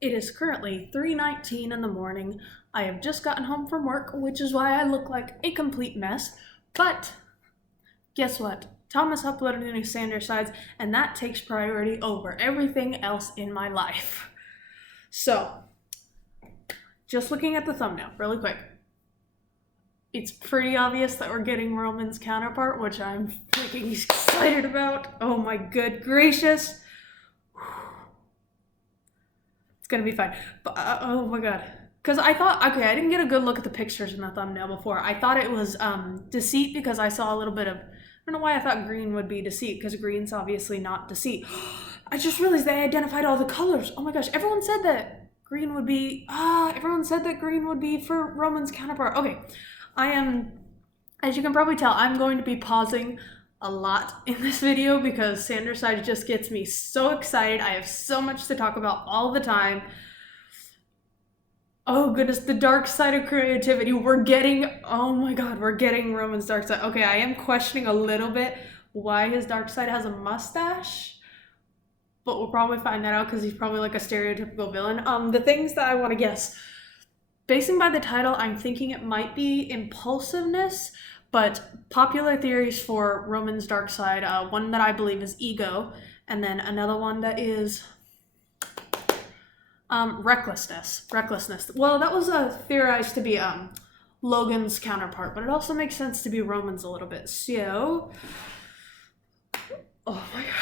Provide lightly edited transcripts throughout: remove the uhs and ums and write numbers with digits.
It is currently 3:19 in the morning. I have just gotten home from work, which is why I look like a complete mess. But guess what? Thomas uploaded a new Sanders sides, and that takes priority over everything else in my life. So, just looking at the thumbnail really quick. It's pretty obvious that we're getting Roman's counterpart, which I'm freaking excited about. Oh my good gracious. It's gonna be fine. But, oh my god. Because I thought, okay, I didn't get a good look at the pictures in the thumbnail before. I thought it was Deceit because I saw a little bit of, I don't know why I thought green would be Deceit, because green's obviously not Deceit. I just realized they identified all the colors. Oh my gosh, everyone said that green would be, everyone said that green would be for Roman's counterpart. Okay, I am, as you can probably tell, I'm going to be pausing a lot in this video because Sanders side just gets me so excited. I have so much to talk about all the time. Oh goodness, the dark side of creativity. We're getting, oh my god, we're getting Roman's dark side. Okay, I am questioning a little bit why his dark side has a mustache, but we'll probably find that out because he's probably like a stereotypical villain. The things that I want to guess, basing by the title, I'm thinking it might be impulsiveness, but popular theories for Roman's dark side, one that I believe is ego, and then another one that is recklessness. Well, that was theorized to be Logan's counterpart, but it also makes sense to be Roman's a little bit. So, oh my god,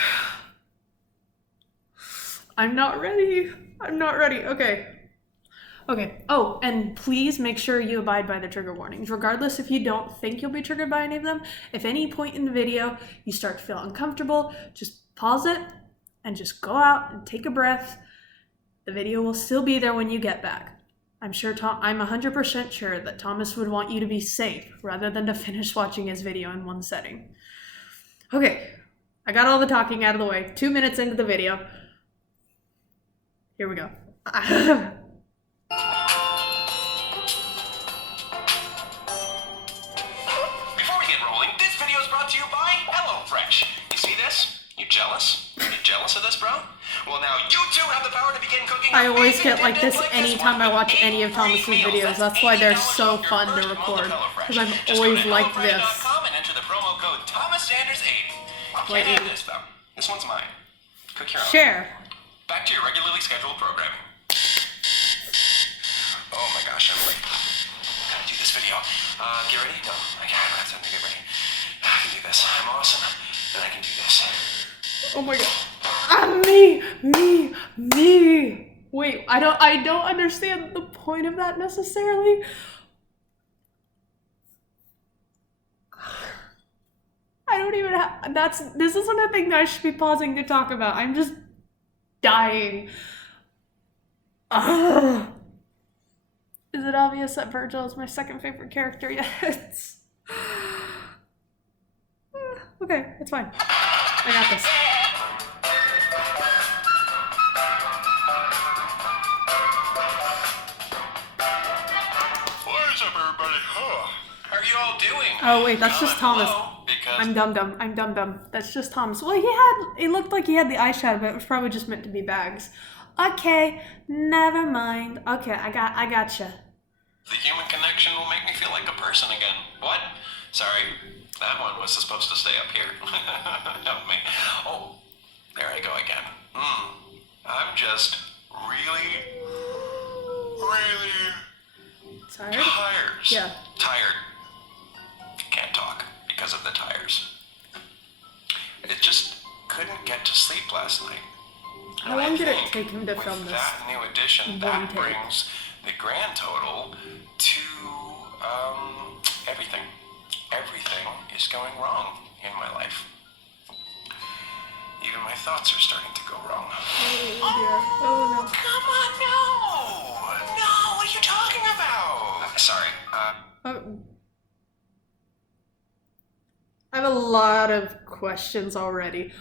I'm not ready. Okay. Oh, and please make sure you abide by the trigger warnings. Regardless if you don't think you'll be triggered by any of them, if any point in the video you start to feel uncomfortable, just pause it and just go out and take a breath. The video will still be there when you get back. I'm 100% sure that Thomas would want you to be safe rather than to finish watching his video in one setting. Okay, I got all the talking out of the way. 2 minutes into the video. Here we go. Before we get rolling, this video is brought to you by HelloFresh. You see this? You jealous? You jealous of this, bro? Well, now you two have the power to begin cooking. I always get like this anytime I watch any of Thomas's videos. That's why they're so fun to record. Because I'm always like this. And enter the promo code ThomasSanders80. Can't have this though. This one's mine. Cook your own. Share. Back to your regularly scheduled programming. Oh my gosh, I'm late. Gotta do this video. Get ready? No, I don't have time to get ready. I can do this. I'm awesome. And I can do this. Oh my god. Me. Wait, I don't understand the point of that necessarily. I don't even have, this isn't a thing that I should be pausing to talk about. I'm just dying. Ugh. Is it obvious that Virgil is my second favorite character yet? Okay, it's fine. I got this. What's up, everybody? How are you all doing? Oh wait, that's just Thomas. Because I'm dumb. That's just Thomas. Well, it looked like he had the eyeshadow, but it was probably just meant to be bags. Okay, never mind. Okay, I gotcha. The human connection will make me feel like a person again. What? Sorry, that one was supposed to stay up here. Help me. Oh, there I go again. I'm just really Tired? tired. Yeah. Tired. Can't talk because of the tires. I just couldn't get to sleep last night. How long did it take him to with film this? that new addition, One that take. brings the grand total to everything. Everything is going wrong in my life. Even my thoughts are starting to go wrong. Oh no. Come on, no! No, what are you talking about? Sorry, I have a lot of questions already.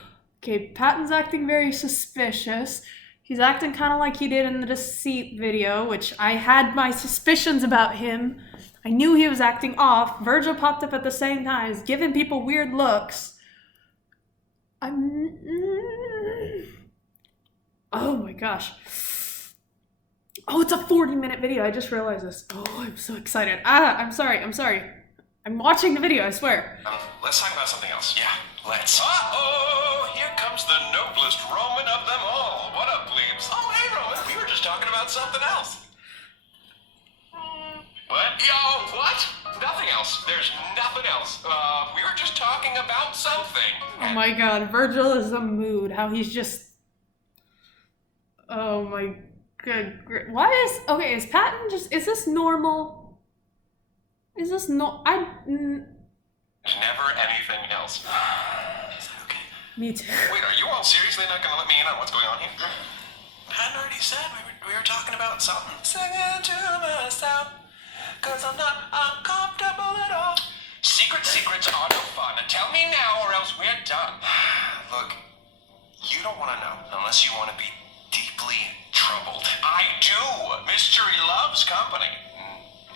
Okay, Patton's acting very suspicious. He's acting kind of like he did in the Deceit video, which I had my suspicions about him. I knew he was acting off. Virgil popped up at the same time. He's giving people weird looks. Oh my gosh. Oh, it's a 40-minute video. I just realized this. Oh, I'm so excited. I'm sorry. I'm watching the video, I swear. Let's talk about something else. Yeah, let's. Uh-oh! Here comes the noblest Roman of them all. What up, plebes? Oh, hey, Roman. We were just talking about something else. What? Yo, what? Nothing else. There's nothing else. We were just talking about something. Oh my god, Virgil is a mood. How he's just... Oh my good... Why is... Okay, is Patton just... Is this normal? Is this no... There's never anything else. Is that okay? Me too. Wait, are you all seriously not gonna let me in on what's going on here? Patton already said we were talking about something. Singing to myself, 'cause I'm not uncomfortable at all. Secrets are no fun. Tell me now or else we're done. Look, you don't want to know unless you want to be deeply troubled. I do. Mystery loves company.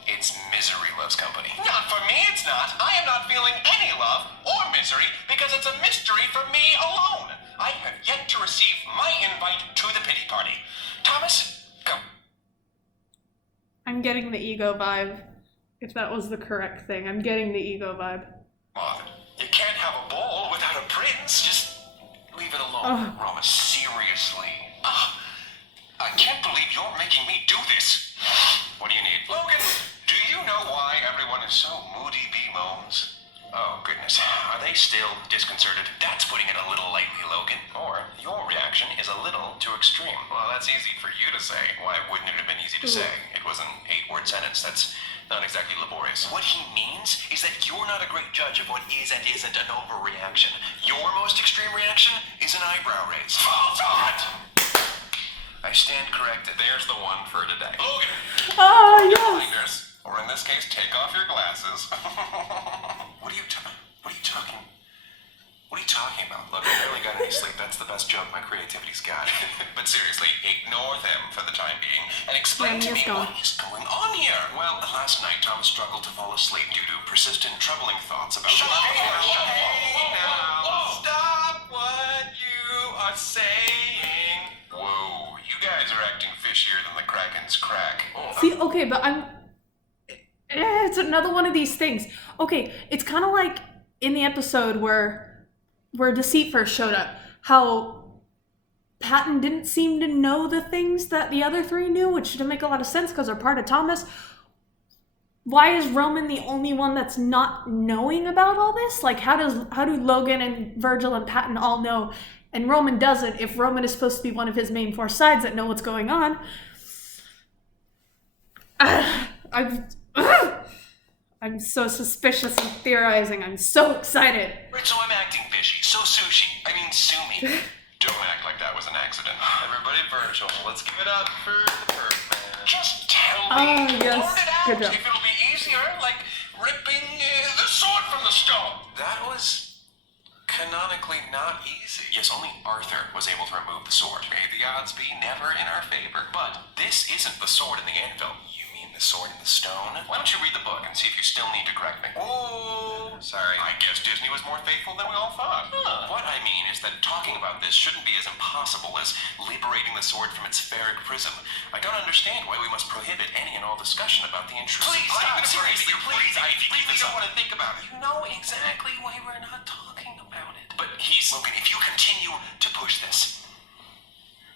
It's misery loves company. Not for me, it's not. I am not feeling any love or misery because it's a mystery for me alone. I have yet to receive my invite to the pity party. Thomas, go. I'm getting the ego vibe. If that was the correct thing. I'm getting the ego vibe. Mom, you can't have a ball without a prince. Just leave it alone, Rama. Seriously. I can't believe you're making me do this. What do you need? Logan, do you know why everyone is so moody bemoans? Oh, goodness. Are they still disconcerted? That's putting it a little lightly, Logan. Or your reaction is a little too extreme. Well, that's easy for you to say. Why wouldn't it have been easy to say? It was an 8-word sentence. That's not exactly laborious. What he means is that you're not a great judge of what is and isn't an overreaction. Your most extreme reaction is an eyebrow raise. False art! I stand corrected. There's the one for today. Logan! Oh, yes! Blinders. Or in this case, take off your glasses. What are you talking about? Look, I barely got any sleep. That's the best joke my creativity's got. But seriously, ignore them for the time being and explain to me what is going on here. Well, last night Thomas struggled to fall asleep due to persistent, troubling thoughts about... Hey, now, stop what you are saying. Whoa, you guys are acting fishier than the Kraken's crack. See, okay, but it's another one of these things. Okay, it's kind of like in the episode where Deceit first showed up, how Patton didn't seem to know the things that the other three knew, which didn't make a lot of sense because they're part of Thomas. Why is Roman the only one that's not knowing about all this? Like, how do Logan and Virgil and Patton all know, and Roman doesn't, if Roman is supposed to be one of his main 4 sides that know what's going on? I'm so suspicious and theorizing. I'm so excited. Right, so I'm acting fishy. So sushi. I mean, sue me. Don't act like that was an accident. Everybody, Virgil, let's give it up for the first man. Just tell me. Yes. Blurt it out. Good job. If it'll be easier, like ripping the sword from the stone. That was canonically not easy. Yes, only Arthur was able to remove the sword. May the odds be never in our favor. But this isn't the sword in the anvil. You mean the sword in the stone? Why don't you read the book and see if you still need to correct me? Oh, sorry. I guess Disney was more faithful than we all thought. What I mean is that talking about this shouldn't be as impossible as liberating the sword from its ferric prism. I don't understand why we must prohibit any and all discussion about the intrusive. Please, stop. Seriously, please. I really don't want to think about it. You know exactly why we're not talking about it. But Logan, if you continue to push this,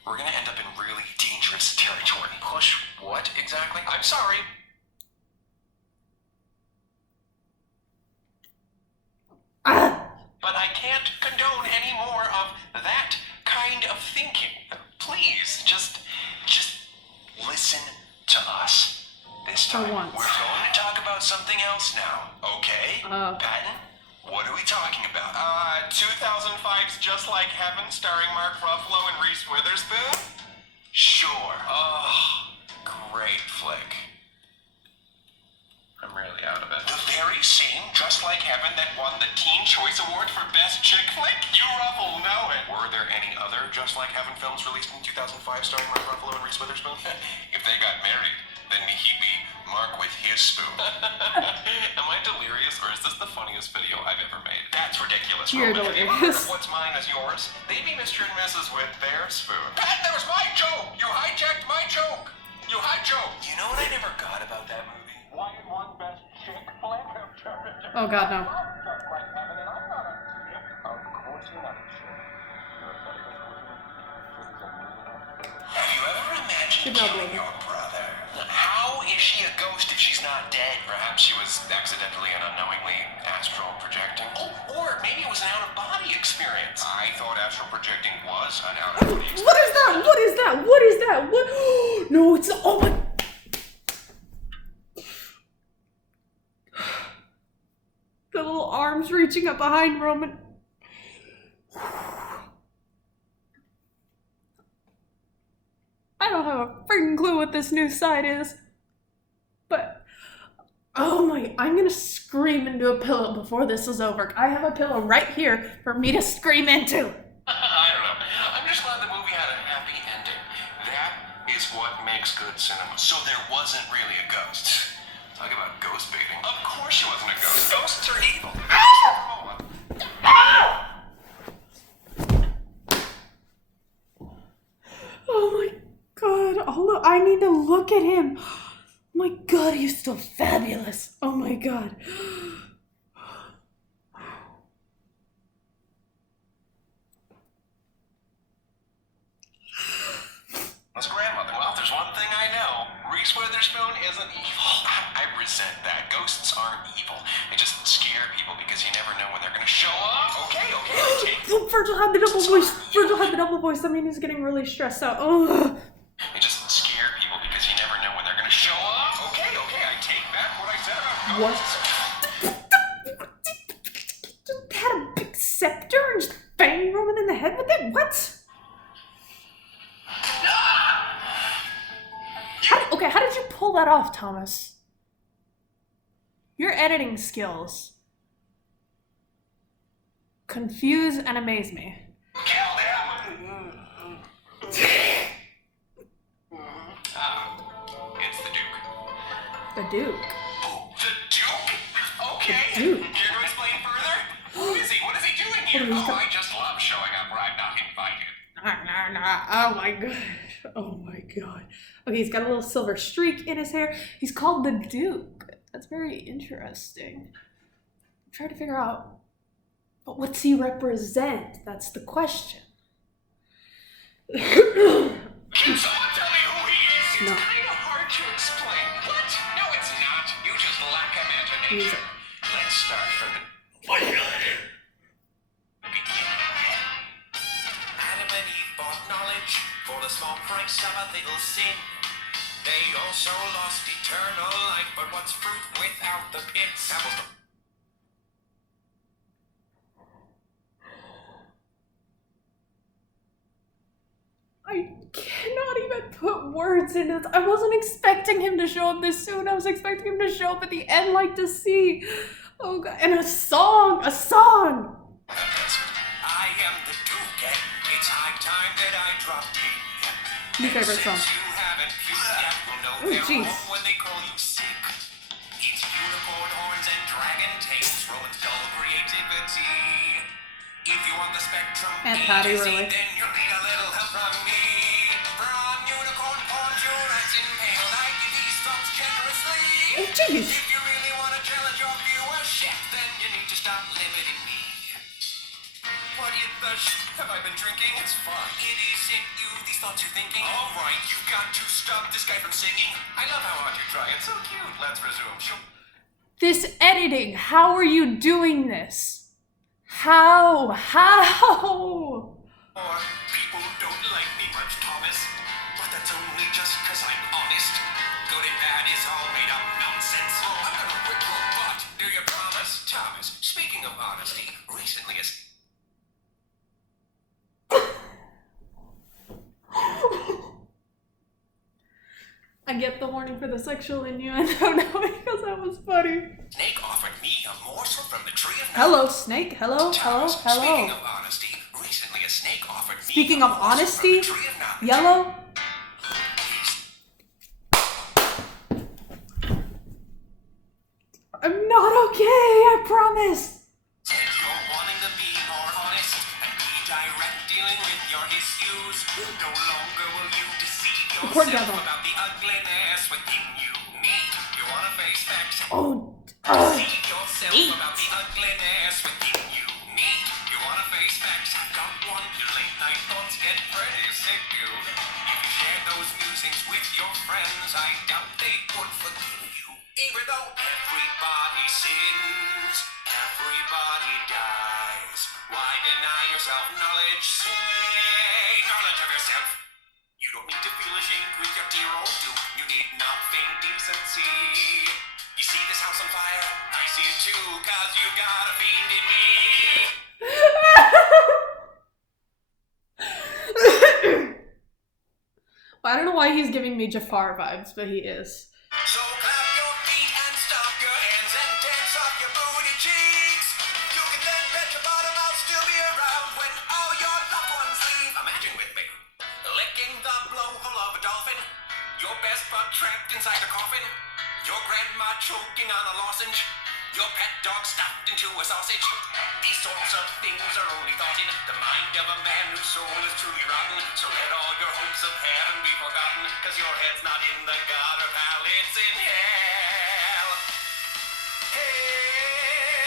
we're gonna end up in really dangerous territory. Push what exactly? I'm sorry. But I can't condone any more of that kind of thinking. Please, just listen to us. This time, For once. we're going to talk about something else now, okay? Patton, what are we talking about? 2005's Just Like Heaven, starring Mark Ruffalo and Reese Witherspoon? Sure. Oh, great flick. I'm really out of it. The very same Just Like Heaven that won the Teen Choice Award for Best Chick Flick? You Ruffle know it. Were there any other Just Like Heaven films released in 2005 starring Mark Ruffalo and Reese Witherspoon? If they got married, then he'd be Mark with his spoon. Am I delirious, or is this the funniest video I've ever made? That's ridiculous, You're Roman. Have you ever delirious. heard of what's mine is yours? They be Mr. and Mrs. with their spoon. Pat, that was my joke! You hijacked my joke! You hijacked Oh god, no. Have you ever imagined Good job, killing Logan. your brother? How is she a ghost if she's not dead? Perhaps she was accidentally and unknowingly astral projecting. Oh, or maybe it was an out-of-body experience. I thought astral projecting was an out-of-body experience. What is that? What is that? What is that? What? No, it's, oh my. The little arms reaching up behind Roman. I don't have a freaking clue what this new side is. But, oh my, I'm gonna scream into a pillow before this is over. I have a pillow right here for me to scream into. I don't know. I'm just glad the movie had a happy ending. That is what makes good cinema. So there wasn't really a ghost. Talk about ghost baiting. Of course she wasn't a ghost. Ghosts are evil. Oh my god, I need to look at him. Oh my god, he's so fabulous. Oh my god. His grandmother. Well, there's one thing I know. Reese Witherspoon isn't evil. I resent that. Ghosts aren't evil. They just scare people because you never know when they're gonna show up. Okay, I take it. Oh, Virgil had the double voice. Virgil had the double voice. I mean, he's getting really stressed out. Oh. They just scare people because you never know when they're gonna show up. Okay, I take back what I said about ghosts. What? Just had a big scepter and just banged Roman in the head with it? What? How did you pull that off, Thomas? Your editing skills confuse and amaze me. Kill him! It's the Duke. The Duke. Oh, the Duke? Okay. The Duke. Care to explain further? Who is he? What is he doing here? I just love showing up where I'm not invited. Oh my god. Oh my god. Okay, he's got a little silver streak in his hair. He's called the Duke. That's very interesting. I'm trying to figure out, but what's he represent? That's the question. Can someone tell me who he is? It's No. kind of hard to explain. What? No, it's not. You just lack imagination. Let's start from the beginning. Adam and Eve bought knowledge for the small price of a little sin. They also lost eternal life, but what's fruit without the pits? Apples to I cannot even put words into this. I wasn't expecting him to show up this soon. I was expecting him to show up at the end like to see. Oh god, and a song! A song! I am the Duke, and it's high time that I drop in. New favorite song. You haven't puked yet, will know Oh, they're jeez. wrong when they call you sick. It's unicorn horns and dragon tails, Rowan's dull creativity. If you're on the spectrum, Aunt Patty, really. then you'll need a little help from me. From unicorn horns, your eyes impaled, I give these thoughts generously. Oh, jeez. If you really want to challenge your viewership, then you need to stop limiting me. What in the have I been drinking? It's fun. It isn't you, these thoughts you're thinking. All right, you've got to stop this guy from singing. I love how hard you try. It's so cute. Let's resume. This editing, how are you doing this? How? Or people don't like me much, Thomas. But that's only just because I'm honest. Good and bad is all made up nonsense. Oh, I'm gonna whip your butt. Do you promise? Thomas, speaking of honesty, recently as... I get the warning for the sexual innuendo now because that was funny. Snake offered me a morsel from the tree of Hello, Snake. Hello, hello, Thomas, speaking hello. of honesty, recently a snake offered me Speaking a of morsel honesty, from the tree of knowledge. Yellow. I'm not okay, I promise. Said you're wanting to be more honest and be direct dealing with your issues. No longer will you deceive Poor yourself devil. about the ugliness within you. Me, you wanna face facts. Oh, Deceive yourself yourself Neat. about the ugliness within you. Neat. You wanna face facts? I've got one. Your late night thoughts get pretty sick, you. If you shared those musings with your friends, I doubt they would forgive you. Even though everybody sins, everybody dies. Why deny yourself knowledge? Say knowledge of yourself. You don't need to feel ashamed with your dear old Duke. You need not feign decency. You see this house on fire? I see it too, cause you got a fiend in me. Well, I don't know why he's giving me Jafar vibes, but he is. So clap your feet and stomp your hands and dance off your booty cheeks. You can then bet your bottom I'll still be around when all your loved ones leave. Imagine with me, licking the blowhole of a dolphin. Your best bud trapped inside a coffin. Your grandma choking on a lozenge. Your pet dog stuffed into a sausage. These sorts of things are only thought in the mind of a man whose soul is truly rotten. So let all your hopes of heaven be forgotten, cause your head's not in the gutter, pal, it's in hell. Hell.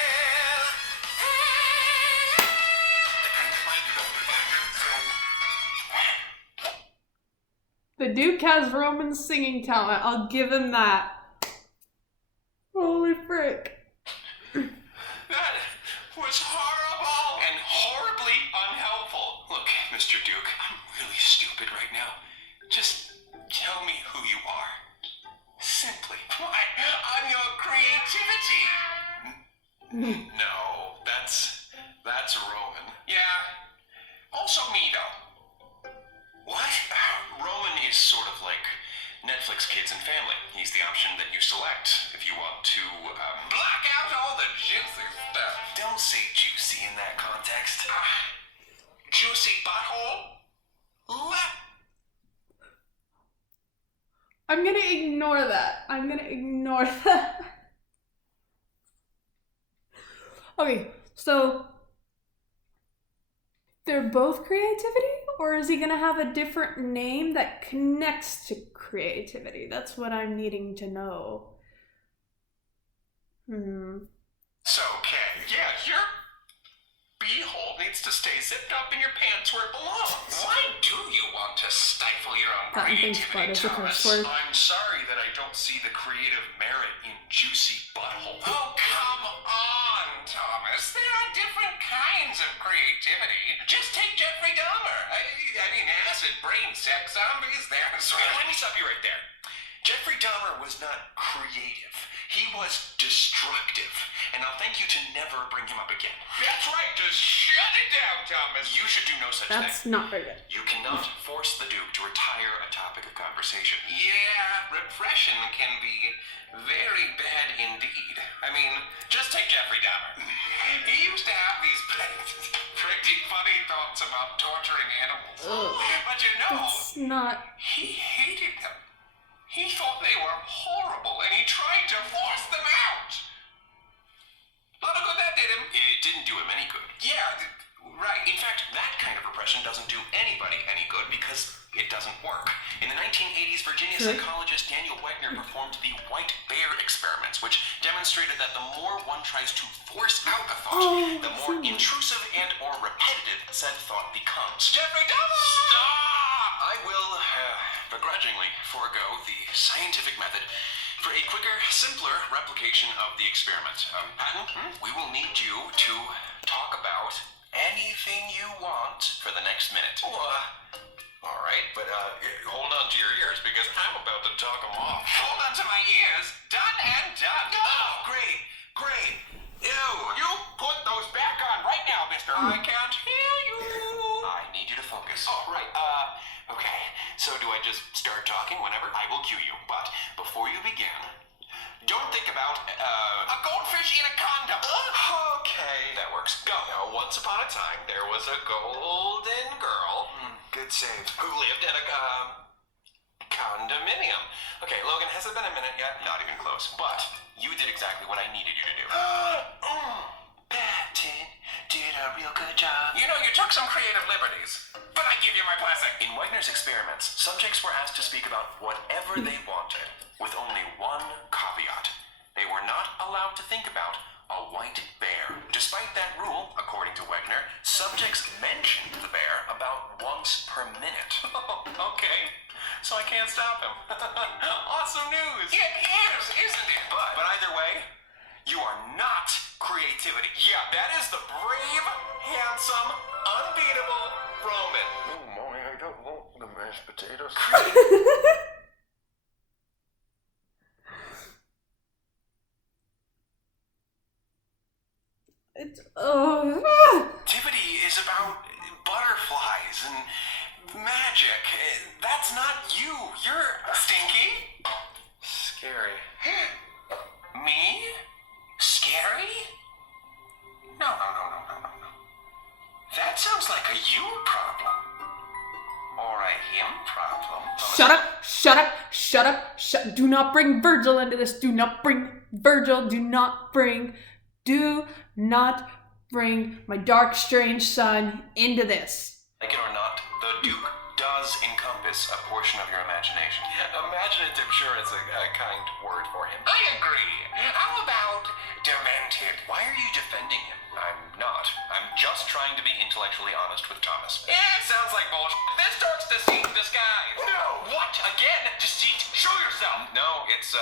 Hell. The kind of mind you don't remember, so... The Duke has Roman singing talent. I'll give him that. Holy frick. That was horrible and horribly unhelpful. Look, Mr. Duke, I'm really stupid right now. Just tell me who you are. Simply. Why, I'm your creativity. No, that's Roman. Yeah. Also me, though. What? Roman is sort of like Netflix Kids and Family. He's the option that you select if you want to, block out all the juicy stuff. Don't say juicy in that context. Juicy butthole? What? I'm gonna ignore that. I'm gonna ignore that. Okay, so they're both creativity, or is he gonna have a different name that connects to creativity? That's what I'm needing to know. So, okay, yeah, your beehole needs to stay zipped up in your pants where it belongs. Why do you want to stifle your own Cotton thinks creativity, butt is a curse Thomas? word. I'm sorry that I don't see the creative merit in juicy butthole. Oh, come on, Thomas. There are different kinds of creativity. Just take Jeffrey Dahmer. I mean, acid, brain, sex, zombies, there's... Let me stop you right there. Jeffrey Dahmer was not creative. He was destructive. And I'll thank you to never bring him up again. That's right. Just shut it down, Thomas. You should do no such thing. That's not very good. You cannot force the Duke to retire a topic of conversation. Yeah, repression can be very bad indeed. I mean, just take Jeffrey Dahmer. He used to have these pretty funny thoughts about torturing animals. Ugh. But you know, It's not. he hated them. He thought they were horrible, and he tried to force them out. Lot of good that did him. It didn't do him any good. Yeah, right. In fact, that kind of repression doesn't do anybody any good because it doesn't work. In the 1980s, Virginia psychologist Daniel Wegner performed the white bear experiments, which demonstrated that the more one tries to force out a thought, the more intrusive and or repetitive said thought becomes. Jeffrey Dahmer! Stop! I will begrudgingly forego the scientific method for a quicker, simpler replication of the experiment. Patton, we will need you to talk about anything you want for the next minute. All right, but hold on to your ears because I'm about to talk them off. Hold on to my ears. Done and done. Oh, great. Ew. You put those back on right now, mister. I can't hear you. I need you to focus. Oh, right. Okay. So do I just start talking whenever? I will cue you. But before you begin, don't think about a goldfish in a condom. Okay, that works. Go. Now, once upon a time, there was a golden girl. Good save. Who lived in a condominium. Okay, Logan, has it been a minute yet? Not even close. But you did exactly what I needed you to do. Patton did a real good job. You know, you took some creative liberties, but I give you my blessing. In Wegner's experiments, subjects were asked to speak about whatever they wanted, with only one caveat. They were not allowed to think about a a white bear. Despite that rule, according to Wegner, subjects mentioned the bear about once per minute. Okay, so I can't stop him. Awesome news. It is, isn't it? But either way, you are not creativity. Yeah, that is the brave, handsome, unbeatable Roman. Oh, Mommy, I don't want the mashed potatoes. It's Creativity is about butterflies and magic. That's not you. You're stinky. Scary. Me? Scary? No. That sounds like a you problem. Or a him problem. Shut up. Do not bring Virgil into this. Do not bring Virgil. Do not bring my dark, strange son into this. Like it or not, the Duke does encompass a portion of your imagination. Imaginative sure is a kind word for him. I agree. How about demented? Why are you defending him? I'm not. I'm just trying to be intellectually honest with Thomas. It sounds like bullshit. This dark's deceit in disguise. No! What? Again? Deceit? Show yourself! No, it's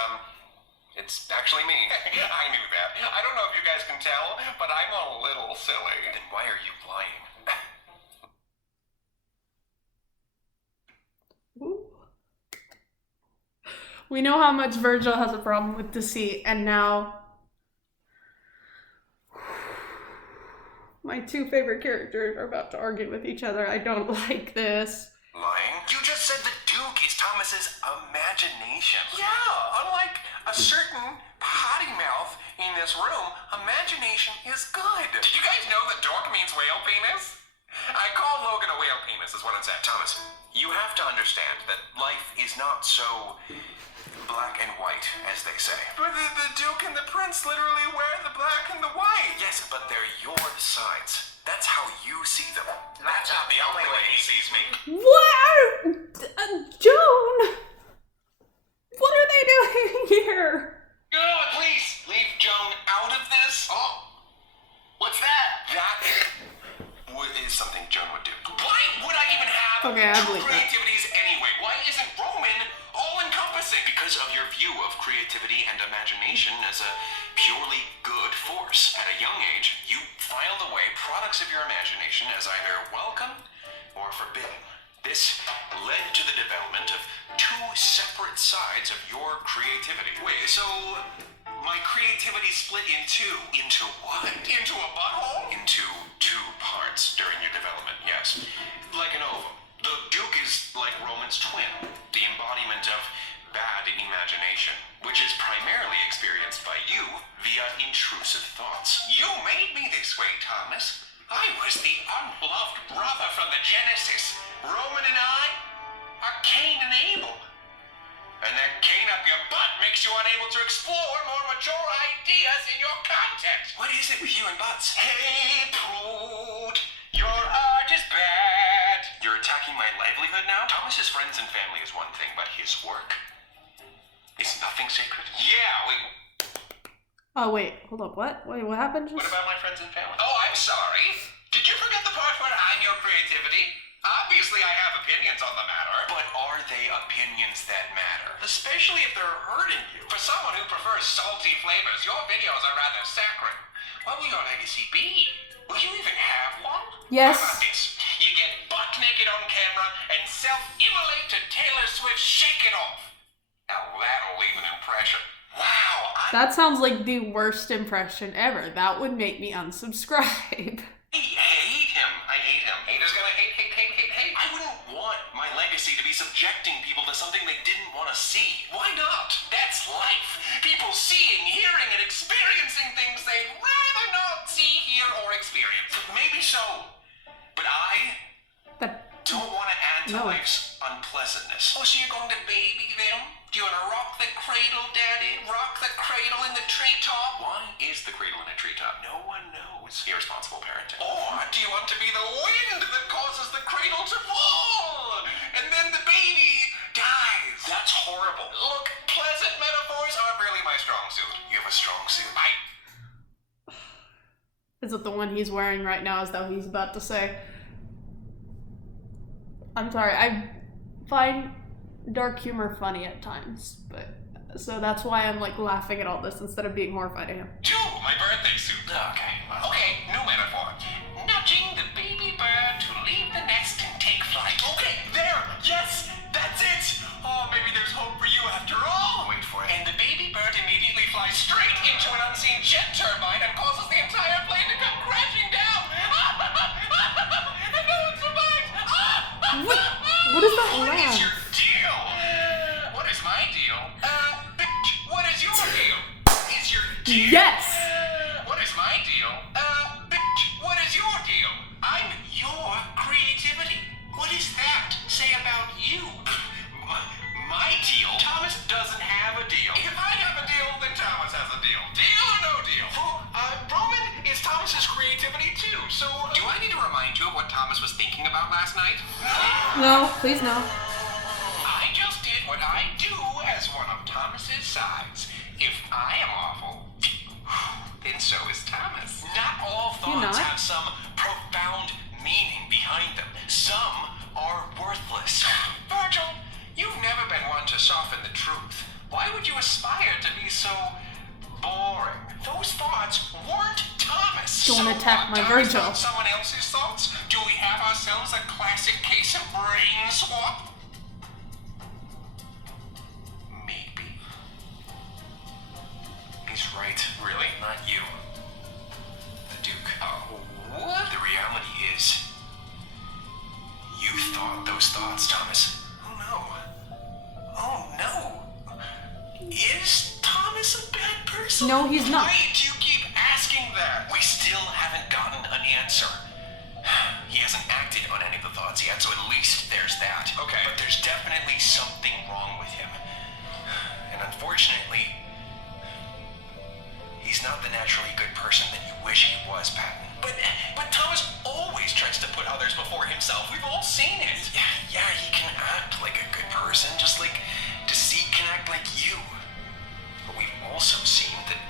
actually me. I knew that. I don't know if you guys can tell, but I'm a little silly. Then why are you lying? We know how much Virgil has a problem with deceit, and now my two favorite characters are about to argue with each other. I don't like this. Lying? You just said the Duke is Thomas's imagination. Yeah, unlike a certain potty mouth in this room, imagination is good. Did you guys know that dork means whale penis? I call Logan a whale penis is what it said. Thomas, you have to understand that life is not so black and white, as they say. But the Duke and the Prince literally wear the black and the white. Yes, but they're your sides. That's how you see them. That's not the only way he sees me. What? Joan? What are they doing here? Oh, please, leave Joan out of this. Oh, what's that? That is something Joan would do. Why would I even have two creativities anyway? Why isn't Roman all-encompassing? Because of your view of creativity and imagination as a purely good force. At a young age, you filed away products of your imagination as either welcome or forbidden. This led to the development of two separate sides of your creativity. Wait, so my creativity split in two. Into what? Into a butthole? Into two parts during your development, yes. Like an ovum. The Duke is like Roman's twin, the embodiment of bad imagination, which is primarily experienced by you via intrusive thoughts. You made me this way, Thomas. I was the unloved brother from the Genesis. Roman and I are Cain and Abel. And that Cain up your butt makes you unable to explore more mature ideas in your content. What is it with you and butts? Hey, prude, your art is bad. You're attacking my livelihood now? Thomas's friends and family is one thing, but his work is nothing sacred. Yeah, wait. Oh, wait. Hold up. What? Wait, what happened? What about my friends and family? Oh, I'm sorry. Did you forget the part where I'm your creativity? Obviously, I have opinions on the matter. But are they opinions that matter? Especially if they're hurting you. For someone who prefers salty flavors, your videos are rather saccharine. What will your legacy be? Will you even have one? Yes. How about this? You get butt naked on camera and self-immolate to Taylor Swift's Shake It Off. Now that'll leave an impression. Wow. That sounds like the worst impression ever. That would make me unsubscribe. I hate him. Haters gonna hate. I wouldn't want my legacy to be subjecting people to something they didn't want to see. Why not? That's life. People seeing, hearing, and experiencing things they'd rather not see, hear, or experience. Maybe so. But I don't want to add to life's unpleasantness. Oh, so you're going to baby them? Do you want to rock the cradle, Daddy? Rock the cradle in the treetop? Why is the cradle in a treetop? No one knows. Irresponsible parenting. Or do you want to be the wind that causes the cradle to fall? And then the baby dies. That's horrible. Look, pleasant metaphors aren't really my strong suit. You have a strong suit? Is it the one he's wearing right now, as though he's about to say? I'm sorry, I find dark humor funny at times, but so that's why I'm like laughing at all this instead of being horrified at him. Jewel, my birthday suit. Okay, new metaphor. Nudging the baby bird to leave the nest and take flight. Okay, there! Yes! That's it! Oh, maybe there's hope for you after all! Wait for it. And the baby bird immediately flies straight into an unseen jet turbine and causes the entire plane to come crashing down! And no one survives! What is that What is laugh? your deal? What is my deal? Bitch, what is your deal? Is your deal? Yes! What is my deal? Bitch, what is your deal? I'm your creativity. What does that say about you? My deal? Thomas doesn't have a deal. If I have a deal, then Thomas has a deal. Deal or no deal? Roman is Thomas's creativity too, so... Do I need to remind you of what Thomas was thinking about last night? No, please no. I just did what I do as one of Thomas's sides. If I am awful, then so is Thomas. Not all thoughts have some profound meaning behind them. Some are worthless. Virgil, you've never been one to soften the truth. Why would you aspire to be so boring? Those thoughts weren't Thomas. Don't attack my Thomas Virgil. thought someone else's thoughts? Do we have ourselves a classic case of brain swap? Maybe. He's right. Really? Not you. The Duke. What? The reality is, you thought those thoughts, Thomas. Oh no. Oh no. Is Thomas a bad person? No, he's not. Why do you keep asking that? We still haven't gotten an answer. He hasn't acted on any of the thoughts yet, so at least there's that. Okay. But there's definitely something wrong with him. And unfortunately, he's not the naturally good person that you wish he was, Patton. But Thomas always tries to put others before himself. We've all seen it. Yeah, he can act like a good person, just like Deceit can act like you. But we've also seen that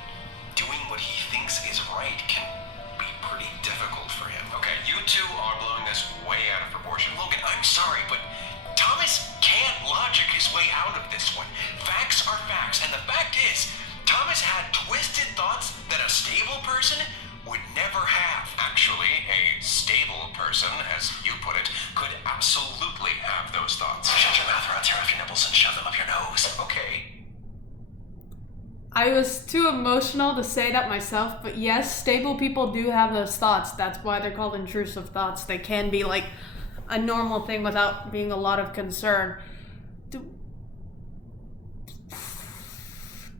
doing what he thinks is right can be pretty difficult for him. Okay, you two are blowing this way out of proportion. Logan, I'm sorry, but Thomas can't logic his way out of this one. Facts are facts, and the fact is, Thomas had twisted thoughts that a stable person would never have. Actually, a stable person, as you put it, could absolutely have those thoughts. Shut your mouth around, tear off your nipples and shove them up your nose. Okay. I was too emotional to say that myself, but yes, stable people do have those thoughts. That's why they're called intrusive thoughts. They can be like a normal thing without being a lot of concern.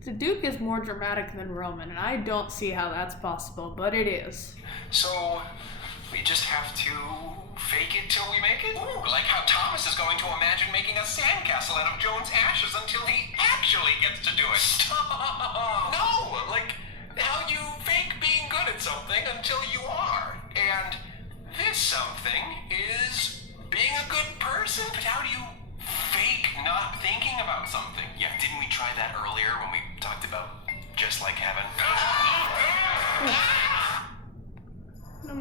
The Duke is more dramatic than Roman, and I don't see how that's possible, but it is. So, we just have to fake it till we make it? Ooh, like how Thomas is going to imagine making a sandcastle out of Joan's ashes until he actually gets to do it. Stop! No! Like how you fake being good at something until you are. And this something is being a good person. But how do you fake not thinking about something? Yeah, didn't we try that earlier when we talked about just like heaven?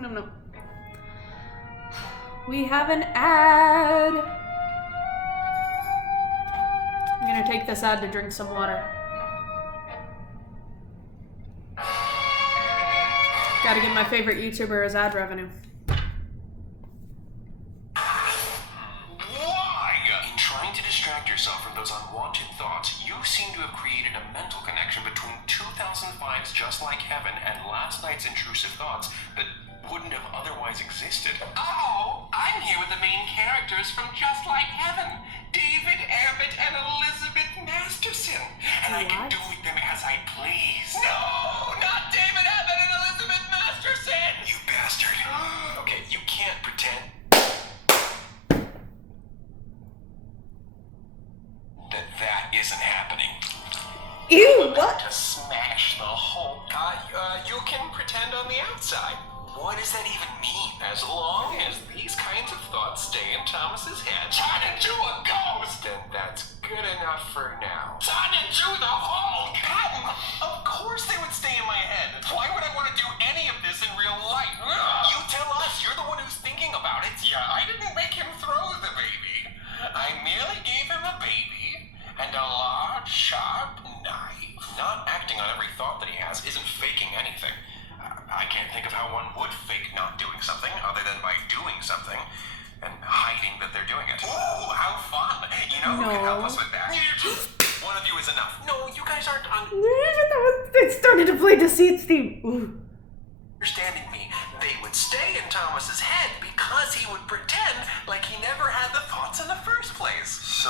No. We have an ad. I'm gonna take this ad to drink some water. Gotta give my favorite YouTuber his ad revenue. Why? In trying to distract yourself from those unwanted thoughts, you seem to have created a mental connection between 2005's Just Like Heaven and last night's intrusive thoughts that wouldn't have otherwise existed. Oh, I'm here with the main characters from Just Like Heaven, David Abbott and Elizabeth Masterson. And I can do with them as I please. No, not David Abbott and Elizabeth Masterson! You bastard. Okay, you can't pretend that isn't happening. Ew, what? To smash the whole... you can pretend on the outside. What does that even mean? As long as these kinds of thoughts stay in Thomas's head, turn into a ghost, then that's good enough for now. Turn into the Hulk! Patton, of course they would stay in my head. Why would I want to do any of this in real doing something and hiding that they're doing it. Ooh, how fun! You know who can help us with that? One of you is enough. No, you guys aren't It started to play Deceit's theme. Ooh. understanding me. They would stay in Thomas's head because he would pretend like he never had the thoughts in the first place. So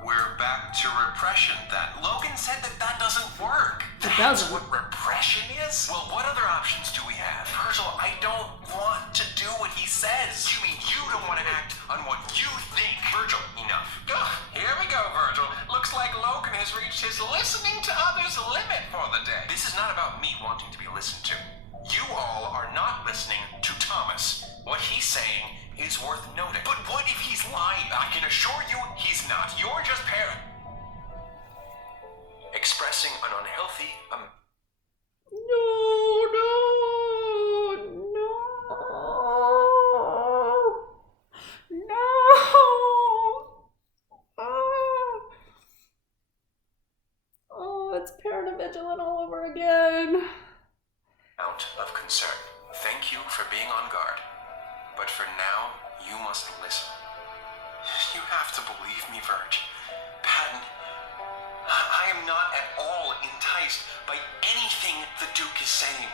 we're back to repression then. Logan said that doesn't work. It That's doesn't. what repression is? Well, what other options do we have? Virgil, I don't want to do what he says. You mean you don't want to act on what you think? Virgil, enough. Ugh, here we go, Virgil. Looks like Logan has reached his listening to others limit for the day. This is not about me wanting to be listened to. You all are not listening to Thomas. What he's saying is worth noting. But what if he's lying? I can assure you he's not. You're just expressing an unhealthy No. Oh, it's paranovigilant all over again. amount of concern. Thank you for being on guard. But for now, you must listen. You have to believe me, Virg. Patton, I am not at all enticed by anything the Duke is saying.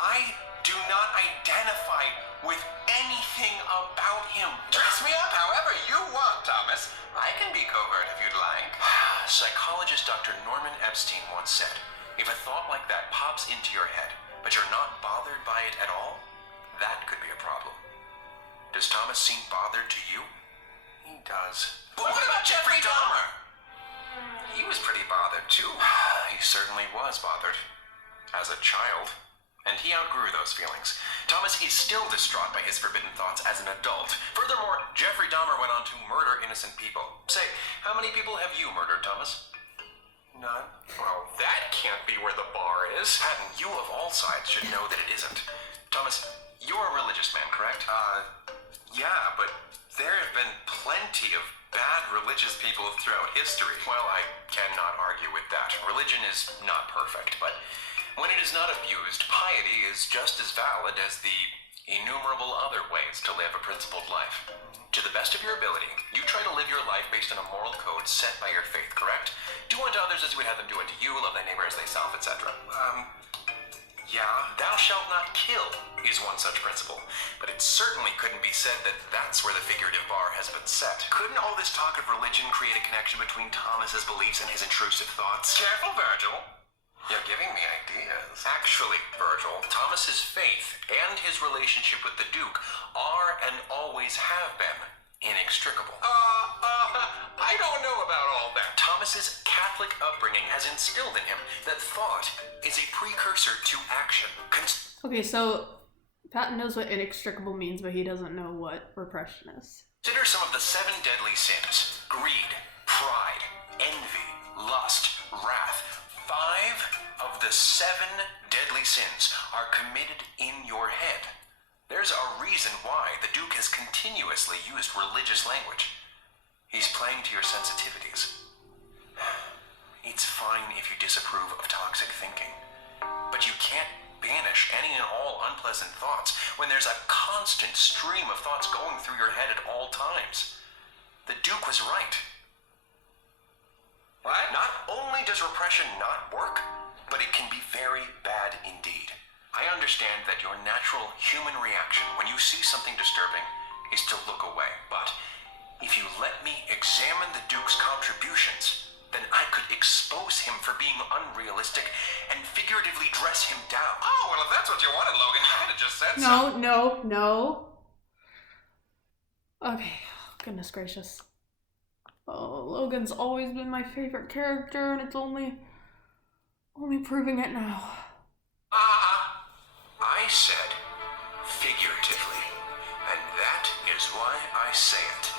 I do not identify with anything about him. Dress me up however you want, Thomas. I can be covert if you'd like. Psychologist Dr. Norman Epstein once said, if a thought like that pops into your head, but you're not bothered by it at all, that could be a problem. Does Thomas seem bothered to you? He does. But what about Jeffrey Dahmer? He was pretty bothered, too. He certainly was bothered. As a child. And he outgrew those feelings. Thomas is still distraught by his forbidden thoughts as an adult. Furthermore, Jeffrey Dahmer went on to murder innocent people. Say, how many people have you murdered, Thomas? None. Well, that can't be where the bar is. Patton, you of all sides should know that it isn't. Thomas, you're a religious man, correct? Yeah, but there have been plenty of bad religious people throughout history. Well, I cannot argue with that. Religion is not perfect, but when it is not abused, piety is just as valid as the innumerable other ways to live a principled life. To the best of your ability, you try to live your life based on a moral code set by your faith, correct? Do unto others as you would have them do unto you, love thy neighbor as thyself, etc. Yeah, thou shalt not kill is one such principle, but it certainly couldn't be said that that's where the figurative bar has been set. Couldn't all this talk of religion create a connection between Thomas's beliefs and his intrusive thoughts? Careful, Virgil. You're giving me ideas. Actually, Virgil, Thomas's faith and his relationship with the Duke are and always have been inextricable. I don't know about all that. Thomas's Catholic upbringing has instilled in him that thought is a precursor to action. Okay, so Patton knows what inextricable means, but he doesn't know what repression is. Consider some of the 7 deadly sins: greed, pride, envy, lust, wrath. 5 of the 7 deadly sins are committed in your head. There's a reason why the Duke has continuously used religious language. He's playing to your sensitivities. It's fine if you disapprove of toxic thinking, but you can't banish any and all unpleasant thoughts when there's a constant stream of thoughts going through your head at all times. The Duke was right. What? Not only does repression not work, but it can be very bad indeed. I understand that your natural human reaction when you see something disturbing is to look away, but if you let me examine the Duke's contributions, then I could expose him for being unrealistic and figuratively dress him down. Oh, well, if that's what you wanted, Logan, you could have just said so. No. Okay, goodness gracious. Oh, Logan's always been my favorite character, and it's only proving it now. I said figuratively, and that is why I say it.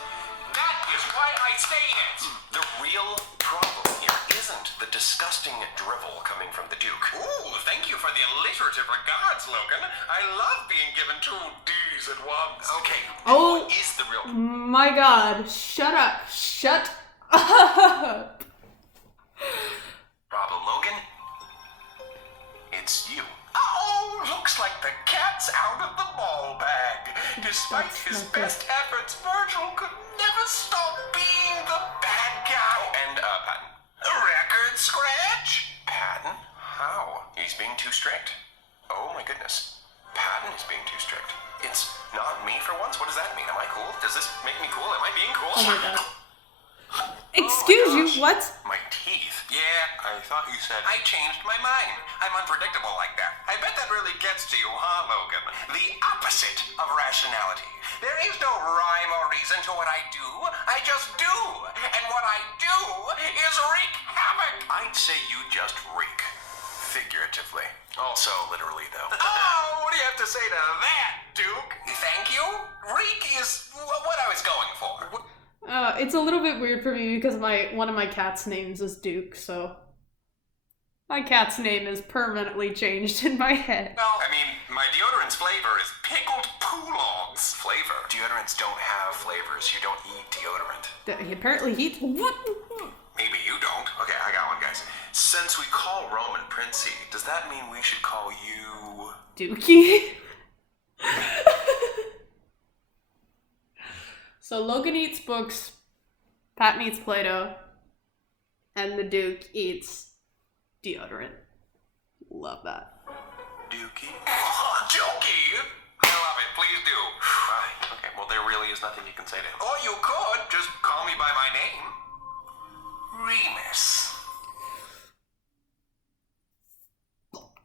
That is why I say it! The real problem here isn't the disgusting drivel coming from the Duke. Ooh, thank you for the alliterative regards, Logan. I love being given 2 D's at once. Okay, Oh, what is the real... My God, shut up. Shut up. problem, Logan? It's you. Oh, looks looks like the cat's out of the ball bag. Despite his best efforts, Virgil could never stop being the bad guy. Oh, and, Patton. Record scratch? Patton? How? He's being too strict. Oh my goodness. Patton is being too strict. It's not me for once? What does that mean? Am I cool? Does this make me cool? Am I being cool? Oh my god. Excuse you, what? My teeth. Yeah, I thought you said... I changed my mind. I'm unpredictable like that. I bet that really gets to you, huh, Logan? The opposite of rationality. There is no rhyme or reason to what I do. I just do. And what I do is wreak havoc. I'd say you just reek. Figuratively. Also literally, though. Oh, what do you have to say to that, Duke? Thank you. Reek is what I was going for. It's a little bit weird for me because one of my cat's names is Duke, so my cat's name is permanently changed in my head. Well, I mean, my deodorant's flavor is pickled poolongs. Flavor? Deodorants don't have flavors. You don't eat deodorant. Apparently he... What? Maybe you don't. Okay, I got one, guys. Since we call Roman Princey, does that mean we should call you... Dookie? So Logan eats books, Patton eats Play-Doh, and the Duke eats deodorant. Love that. Dookie? Dookie? I love it. Please do. Right. Okay, well, there really is nothing you can say to him. Or you could just call me by my name. Remus.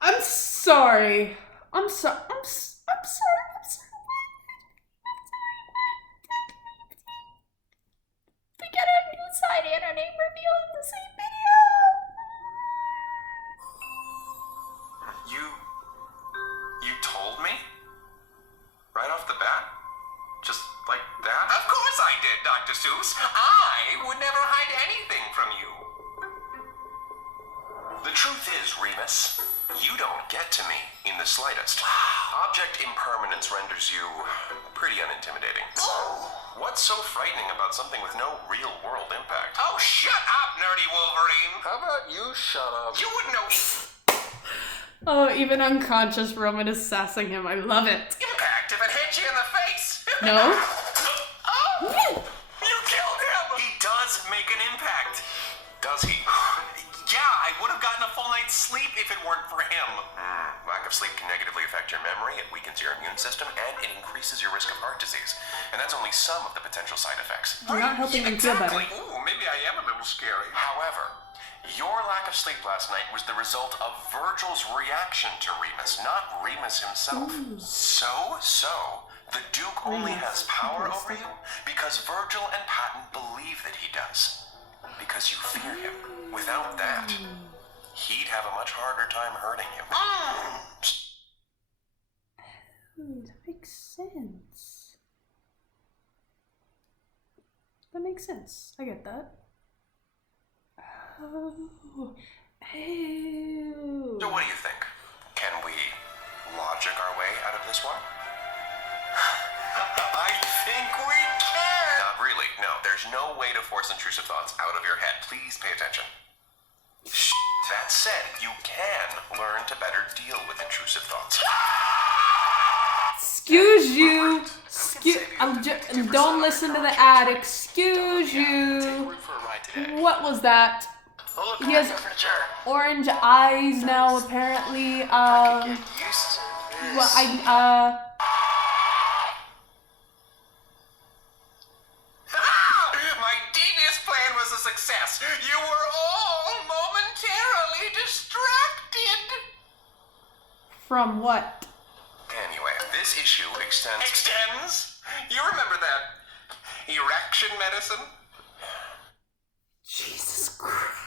I'm sorry. I'm sorry. We get a new side and our name reveal in the same video. You told me? Right off the bat? Just like that? Of course I did, Dr. Seuss. I would never hide anything from you. The truth is, Remus, you don't get to me in the slightest. Object impermanence renders you pretty unintimidating. What's so frightening about something with no real-world impact? Oh, shut up, nerdy Wolverine! How about you shut up? You wouldn't know Oh, even unconscious Roman is sassing him. I love it. impact if it hits you in the face! No? Oh! You killed him! He does make an impact. Does he? Yeah, I would have gotten a full night's sleep if it weren't for him. Lack of sleep can negatively affect your memory, it weakens your immune system, and it increases your risk of heart disease. And that's only some of the potential side effects. You're not helping him feel better. Ooh, maybe I am a little scary. However, your lack of sleep last night was the result of Virgil's reaction to Remus, not Remus himself. So, the Duke only has power over you because Virgil and Patton believe that he does. Because you fear him. Without that, he'd have a much harder time hurting you. Ooh, that makes sense. That makes sense. I get that. Oh. Ew. So what do you think? Can we logic our way out of this one? I think we can! Not really. No, there's no way to force intrusive thoughts out of your head. Please pay attention. That said, you can learn to better deal with intrusive thoughts. Excuse you. Don't listen to the ad. Excuse you. What was that? He has orange eyes now, apparently. My devious plan was a success. You were all momentarily distracted. From what? Anyway, this issue extends. You remember that erection medicine? Jesus Christ.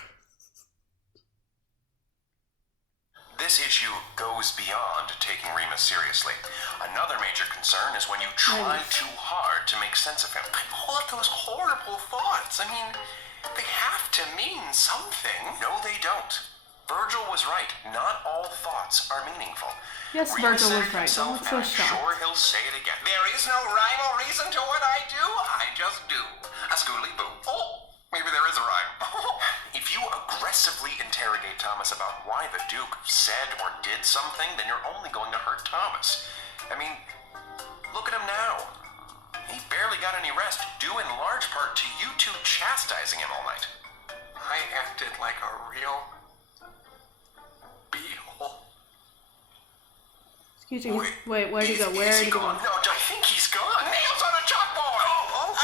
This issue goes beyond taking Remus seriously. Another major concern is when you try too hard to make sense of him. All of those horrible thoughts. I mean, they have to mean something. No, they don't. Virgil was right. Not all thoughts are meaningful. Yes, Remus Virgil said was right. himself, I'm so and I'm shocked. sure he'll say it again. There is no rhyme or reason to what I do. I just do. A scoodly boo. Oh, maybe there is a rhyme. If you aggressively aggressively interrogate Thomas about why the Duke said or did something, then you're only going to hurt Thomas. I mean, look at him now. He barely got any rest, due in large part to you two chastising him all night. I acted like a real beehole. Excuse me. Wait, where'd he go? Where did he go? No, I think he's gone. Nails on a chalkboard! Oh,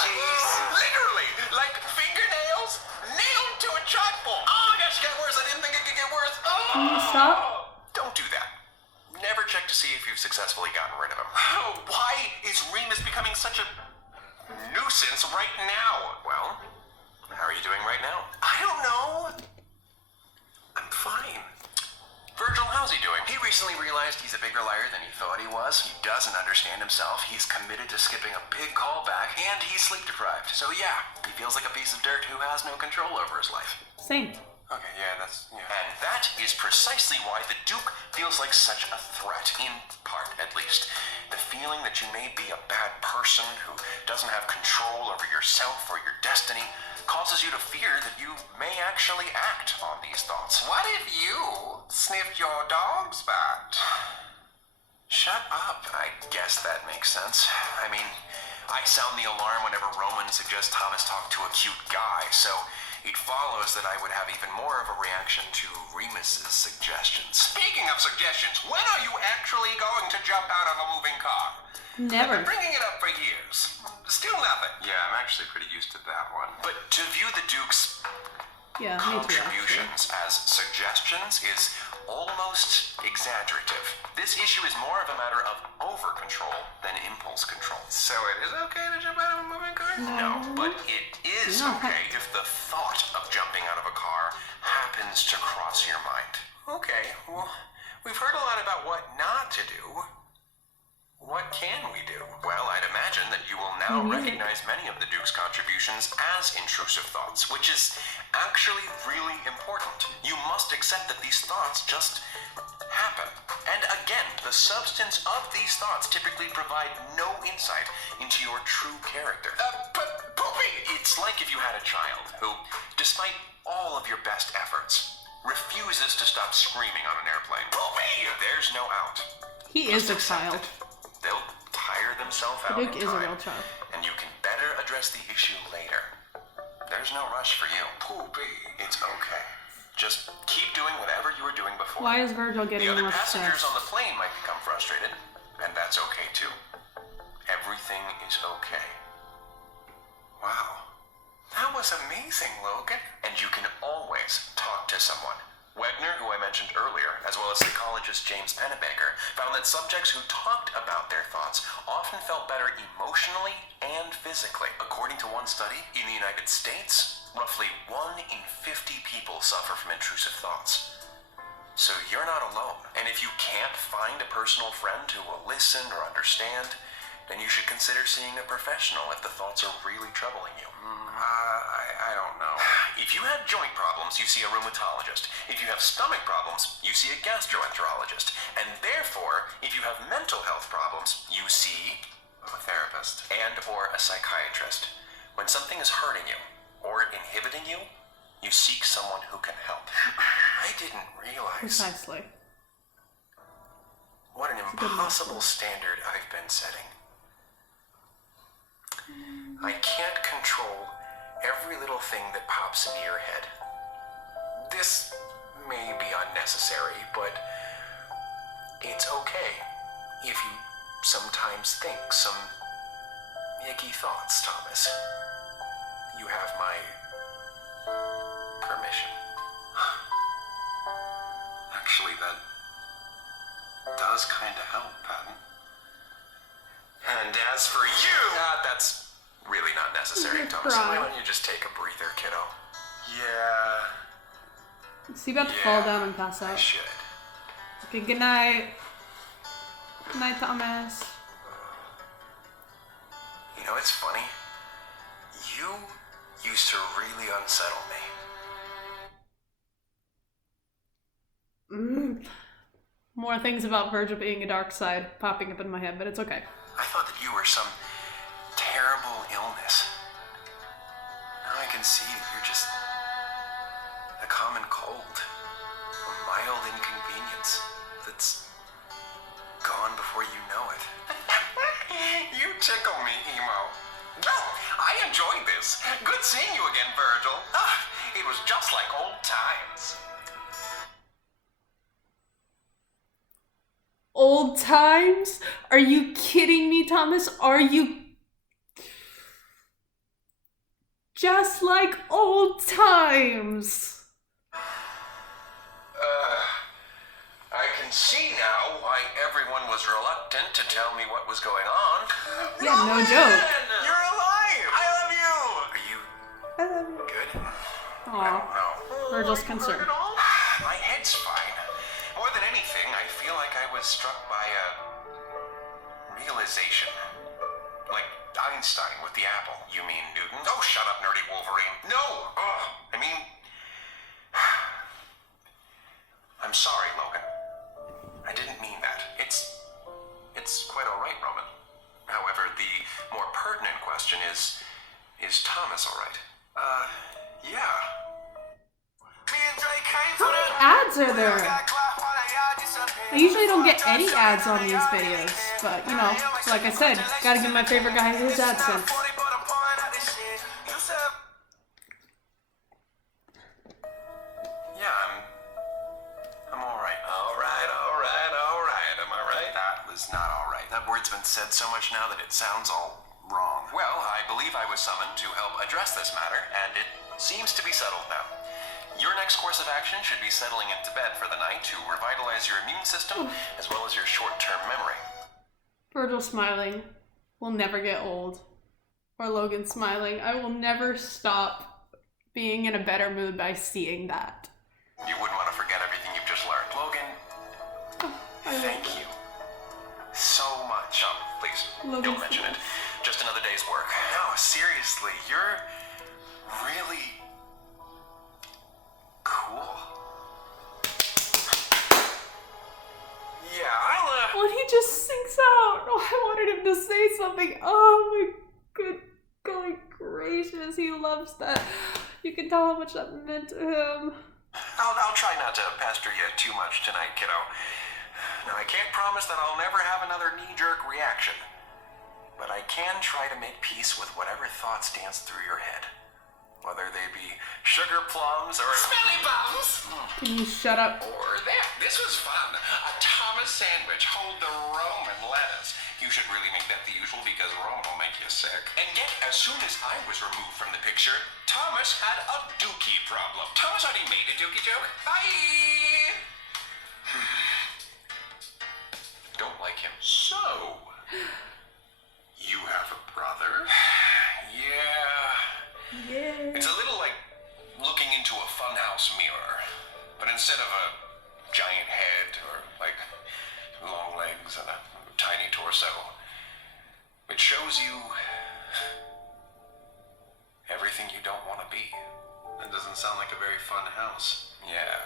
Jeez. Literally, like fingernails nailed to a chalkboard. Oh, I gosh, it got worse. I didn't think it could get worse. Oh. Can you stop? Don't do that. Never check to see if you've successfully gotten rid of him. Why is Remus becoming such a nuisance right now? Well, how are you doing right now? I don't know. I'm fine. Virgil, how's he doing? He recently realized he's a bigger liar than he thought he was. He doesn't understand himself. He's committed to skipping a big callback, and he's sleep deprived. So yeah, he feels like a piece of dirt who has no control over his life. Same. Okay, yeah, that's... Yeah. And that is precisely why the Duke feels like such a threat, in part at least. The feeling that you may be a bad person who doesn't have control over yourself or your destiny causes you to fear that you may actually act on these thoughts. What if you sniffed your dog's butt? Shut up. I guess that makes sense. I mean, I sound the alarm whenever Roman suggests Thomas talk to a cute guy, so it follows that I would have even more of a reaction to Remus's suggestions. Speaking of suggestions, when are you actually going to jump out of a moving car? Never. I've been bringing it up for years. Still nothing. Yeah, I'm actually pretty used to that one. But to view the Duke's Yeah, me too, actually. contributions as suggestions is almost exaggerative. This issue is more of a matter of over-control than impulse control. So it is okay to jump out of a moving car? No, but it is No. okay if the thought of jumping out of a car happens to cross your mind. Okay, well, we've heard a lot about what not to do. What can we do? Well, I'd imagine that you will now recognize many of the Duke's contributions as intrusive thoughts, which is actually really important. You must accept that these thoughts just happen. And again, the substance of these thoughts typically provide no insight into your true character. But Poopy! It's like if you had a child who, despite all of your best efforts, refuses to stop screaming on an airplane. Poopy! There's no out. He is a Just accept child. it. They'll tire themselves out Duke in is a time, real child. and you can better address the issue later. There's no rush for you. Poopy. It's okay. Just keep doing whatever you were doing before. Why is Virgil getting The other more passengers stressed? on the plane might become frustrated, and that's okay too. Everything is okay. Wow. That was amazing, Logan. And you can always talk to someone. Wegner, who I mentioned earlier, as well as psychologist James Pennebaker, found that subjects who talked about their thoughts often felt better emotionally and physically. According to one study, in the United States, roughly 1 in 50 people suffer from intrusive thoughts. So you're not alone. And if you can't find a personal friend who will listen or understand, then you should consider seeing a professional if the thoughts are really troubling you. I don't know. If you have joint problems, you see a rheumatologist. If you have stomach problems, you see a gastroenterologist. And therefore, if you have mental health problems, you see A therapist. and or a psychiatrist. When something is hurting you or inhibiting you, you seek someone who can help. I didn't realize Precisely. what an impossible standard I've been setting. I can't control every little thing that pops into your head. This may be unnecessary, but it's okay if you sometimes think some icky thoughts, Thomas. You have my permission. Actually, that does kind of help, Patton. And as for you, that's really not necessary, You're Thomas. crying. Why don't you just take a breather, kiddo? Yeah. Is he about to fall down and pass I out? should. Okay, good night. Good night, Thomas. You know, it's funny. You used to really unsettle me. More things about Virgil being a dark side popping up in my head, but it's okay. I thought that you were some terrible illness. Now I can see that you're just A common cold. A mild inconvenience that's gone before you know it. You tickle me, Emo. Well, I enjoyed this. Good seeing you again, Virgil. It was just like old times. Old times? Are you kidding me, Thomas? Are you... Just like old times. I can see now why everyone was reluctant to tell me what was going on. Yeah, no joke. You're alive! I love you! Are you I love you. good? Aw, No. Virgil's concerned. My head's fine. More than anything, I feel like I was struck by a realization. Like Einstein with the apple. You mean Newton? Oh, shut up, nerdy Wolverine. No! I mean... I'm sorry, Logan. I didn't mean that. It's quite all right, Roman. However, the more pertinent question is Thomas all right? Yeah. How many ads are there? I usually don't get any ads on these videos, but you know, like I said, gotta give my favorite guy his AdSense. Yeah, I'm all right. All right. Am I right? That was not all right. That word's been said so much now that it sounds all wrong. Well, I believe I was summoned to help address this matter, and it seems to be settled now. Your next course of action should be settling into bed for the night to revitalize your immune system as well as your short-term memory. Virgil smiling will never get old. Or Logan smiling. I will never stop being in a better mood by seeing that. You wouldn't want to forget everything you've just learned. Logan, thank you so much. No, please, Logan's don't mention it. Just another day's work. No, seriously, you're really cool. Yeah, I'll, When he just sinks out. Oh, I wanted him to say something. Oh my good golly gracious. He loves that. You can tell how much that meant to him. I'll try not to pester you too much tonight, kiddo. Now, I can't promise that I'll never have another knee-jerk reaction, but I can try to make peace with whatever thoughts dance through your head. Whether they be sugar plums or... Smelly bums! Can you shut up? Or that. This was fun. A Thomas sandwich. Hold the Roman lettuce. You should really make that the usual because Roman will make you sick. And yet, as soon as I was removed from the picture, Thomas had a dookie problem. Thomas already made a dookie joke. Bye! Don't like him. So, you have a brother? Yeah. Yeah. It's a little like looking into a funhouse mirror, but instead of a giant head or like long legs and a tiny torso, it shows you everything you don't want to be. that doesn't sound like a very fun house. Yeah.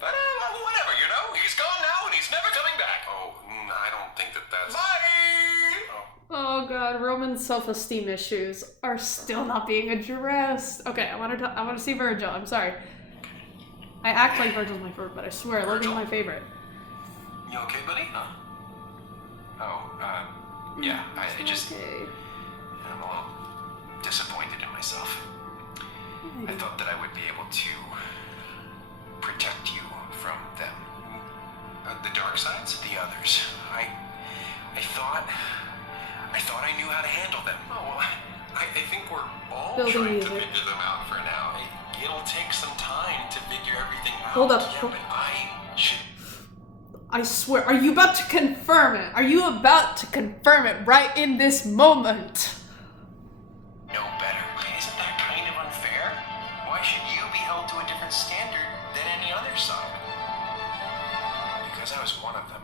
But whatever, you know, he's gone now and he's never coming back. Oh, I don't think that's... Bye! Oh god, Roman's self-esteem issues are still not being addressed. Okay, I want to see Virgil. I'm sorry. I act like Virgil's my favorite, but I swear Logan's my favorite. You okay, buddy? Yeah, I just... Okay. I'm a little disappointed in myself. I thought that I would be able to protect you from them. The dark sides? The others. I thought I knew how to handle them. Oh, well, I think we're all Building trying music. to figure them out for now. It'll take some time to figure everything out. Hold up. Yeah, but I should... I swear, are you about to confirm it? Are you about to confirm it right in this moment? know better. Isn't that kind of unfair? Why should you be held to a different standard than any other son? Because I was one of them.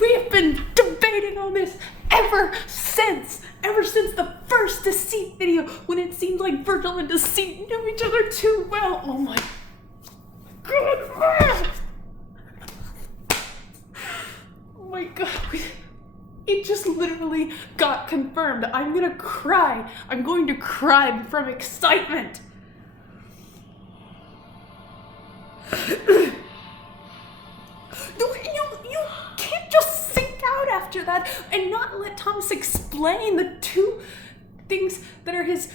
We have been debating on this ever since the first Deceit video, when it seemed like Virgil and Deceit knew each other too well. Oh my god. Oh my god. It just literally got confirmed. I'm gonna cry. I'm going to cry from excitement. You can't just sink out after that and not let Thomas explain the two things that are his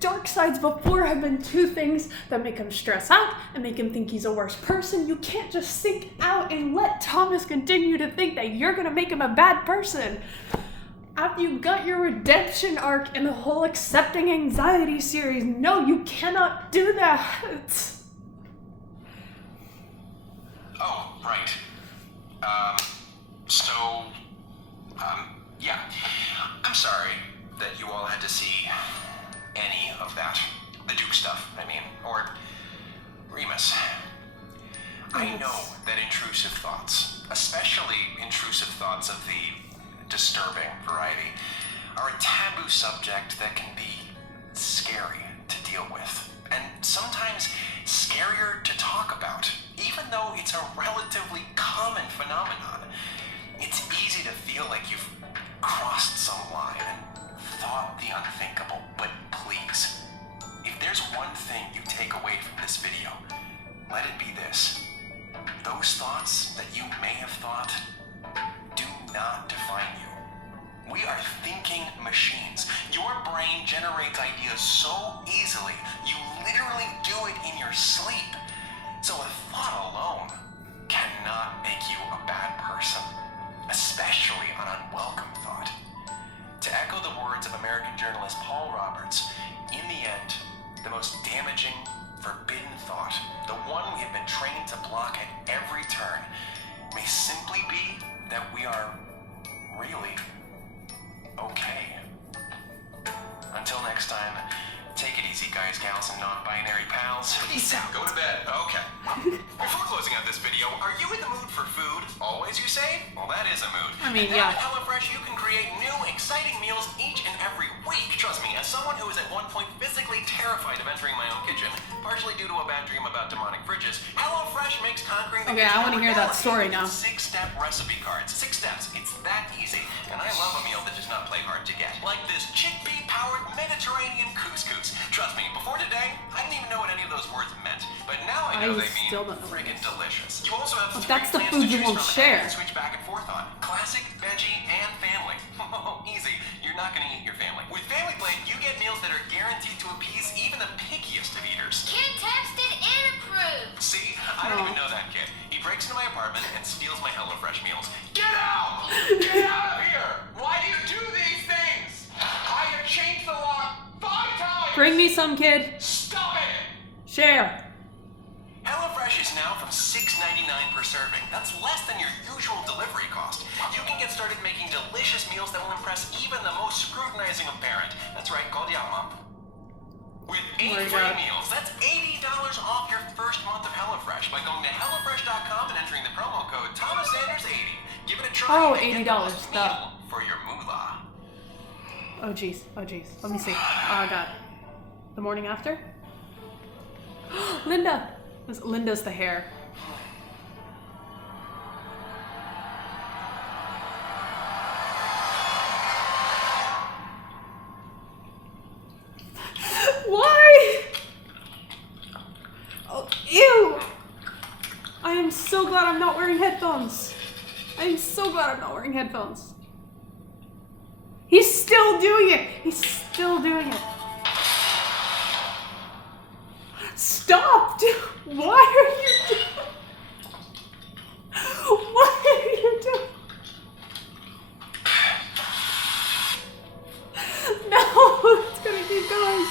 dark sides before have been two things that make him stress out and make him think he's a worse person. You can't just sink out and let Thomas continue to think that you're gonna make him a bad person. After you got your redemption arc in the whole accepting anxiety series, no, you cannot do that. Oh, right. Yeah. I'm sorry that you all had to see any of that. The Duke stuff, I mean. Or Remus. I know that intrusive thoughts, especially intrusive thoughts of the disturbing variety, are a taboo subject that can be scary to deal with. And sometimes scarier to talk about, even though it's a relatively common phenomenon. It's easy to feel like you've crossed some line and thought the unthinkable, but please, if there's one thing you take away from this video, let it be this. Those thoughts that you may have thought do not define you. We are thinking machines. Your brain generates ideas so easily, you literally do it in your sleep. So a thought alone cannot make you a bad person, especially an unwelcome thought. To echo the words of American journalist Paul Roberts, in the end, the most damaging, forbidden thought, the one we have been trained to block at every turn, may simply be that we are really okay. Until next time, take it easy, guys, gals, and non-binary pals. Peace out. Go to bed. Okay. Before closing out this video, are you in the mood for food? Always, you say? Well, that is a mood. I mean, and now yeah. at HelloFresh, you can create new, exciting meals each and every week. Trust me, as someone who was at one point physically terrified of entering my own kitchen, partially due to a bad dream about demonic fridges, HelloFresh makes conquering the Okay, I want to hear that story now. 6-step recipe cards. 6 steps. It's that easy. And I love a meal that does not play hard to get. Like this chickpea-powered Mediterranean couscous. Trust me, before today, I didn't even know what any of those words meant. But now I know they mean still don't know what it friggin' is. delicious. You also have Well, 3 that's the plans food to you choose won't from share. and switch back and forth on. Classic, veggie, and family. Oh, easy. You're not gonna eat your family. With Family Plate, you get meals that are guaranteed to appease even the pickiest of eaters. Kid texted and approved. See? I didn't even know that kid. He breaks into my apartment and steals my HelloFresh meals. Get out! Get out of here! Why do you do these things? I have changed the lock 5 times! Bring me some, kid. Stop it! Share. HelloFresh is now from $6.99 per serving. That's less than your usual delivery cost. You can get started making delicious meals that will impress even the most scrutinizing of parent. That's right, called Mom. With 8 my free God. meals, that's $80 off your first month of HelloFresh by going to HelloFresh.com and entering the promo code ThomasSanders80. Give it a try. Oh, and get the $80, most duh. meal for your moolah. Oh jeez. Oh jeez. Let me see. Oh god. The morning after? Linda. Linda's the hair. Why? Oh, ew! I am so glad I'm not wearing headphones. I am so glad I'm not wearing headphones. He's still doing it! He's still doing it. Stop! Why are you doing? What are you doing? No, it's gonna keep going.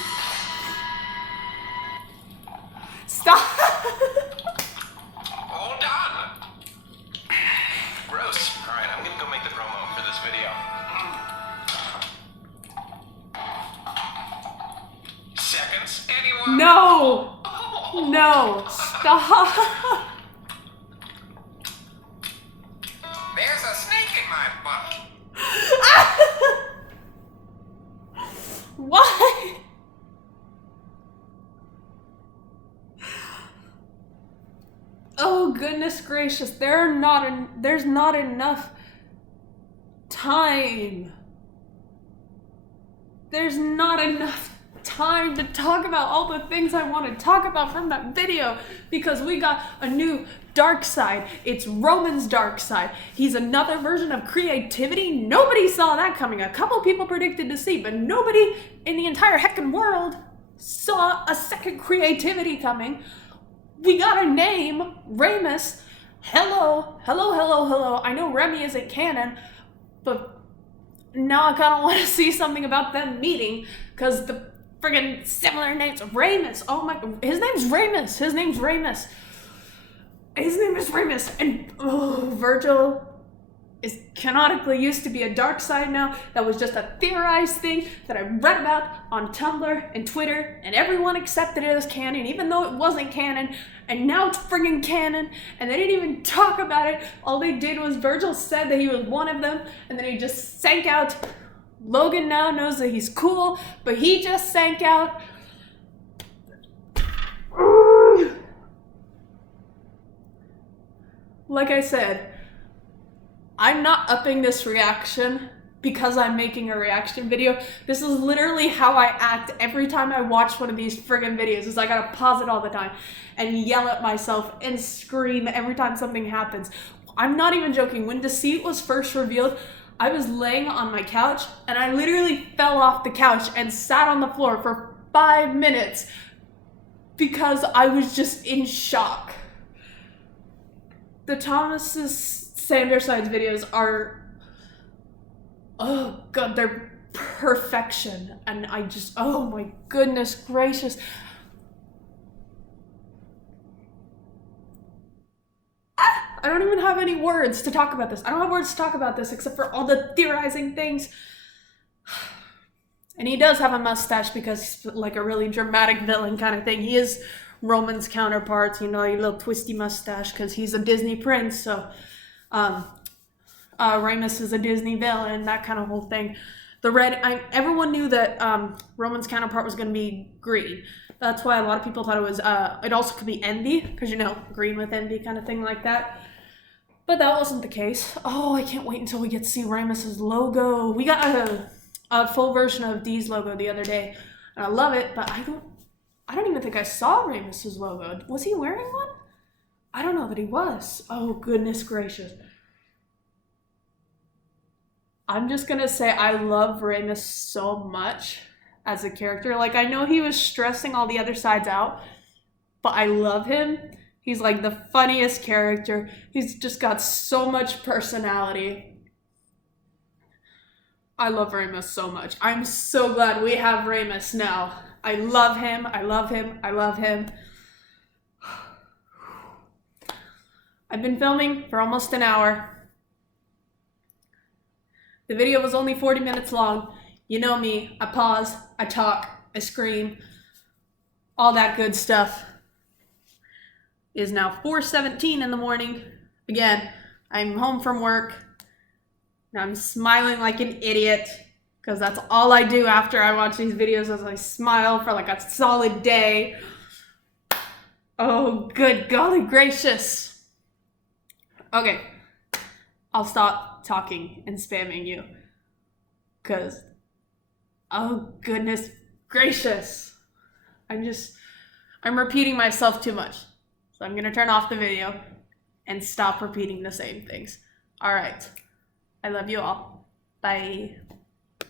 Stop! Hold on! Gross. Alright, I'm gonna go make the promo for this video. Seconds? Anyone? No! No! Stop! There's a snake in my butt. Why? Oh goodness gracious! There's not enough time. There's not enough time to talk about all the things I want to talk about from that video because we got a new dark side. It's Roman's dark side. He's another version of creativity. Nobody saw that coming. A couple people predicted deceit, but nobody in the entire heckin' world saw a second creativity coming. We got a name, Ramus. Hello. I know Remy isn't canon, but now I kind of want to see something about them meeting because the friggin' similar names. Ramus. Oh my, his name's Ramus. His name is Ramus. And Virgil is canonically used to be a dark side now. That was just a theorized thing that I read about on Tumblr and Twitter, and everyone accepted it as canon, even though it wasn't canon. And now it's friggin' canon, and they didn't even talk about it. All they did was Virgil said that he was one of them, and then he just sank out. Logan now knows that he's cool, but he just sank out. Like I said, I'm not upping this reaction because I'm making a reaction video. This is literally how I act every time I watch one of these friggin' videos, is I gotta pause it all the time and yell at myself and scream every time something happens. I'm not even joking. When Deceit was first revealed, I was laying on my couch and I literally fell off the couch and sat on the floor for 5 minutes because I was just in shock. The Thomas's Sander Sides videos are, oh god, they're perfection. And I just, oh my goodness gracious. I don't even have any words to talk about this. I don't have words to talk about this except for all the theorizing things. And he does have a mustache because he's like a really dramatic villain kind of thing. He is Roman's counterpart, you know, a little twisty mustache because he's a Disney prince. So Ramus is a Disney villain, that kind of whole thing. The red, everyone knew that Roman's counterpart was going to be green. That's why a lot of people thought it was, it also could be envy, because, you know, green with envy kind of thing like that. But that wasn't the case. Oh, I can't wait until we get to see Ramus's logo. We got a full version of Dee's logo the other day, and I love it, but I don't even think I saw Ramus's logo. Was he wearing one? I don't know that he was. Oh, goodness gracious. I'm just gonna say I love Ramus so much as a character. Like, I know he was stressing all the other sides out, but I love him. He's like the funniest character. He's just got so much personality. I love Ramus so much. I'm so glad we have Ramus now. I love him. I've been filming for almost an hour. The video was only 40 minutes long. You know me, I pause, I talk, I scream, all that good stuff. It is now 4:17 in the morning. Again, I'm home from work. Now I'm smiling like an idiot because that's all I do after I watch these videos, is I smile for like a solid day. Oh, good golly gracious. Okay, I'll stop talking and spamming you because, oh goodness gracious. I'm repeating myself too much. So I'm gonna turn off the video and stop repeating the same things. All right. I love you all. Bye.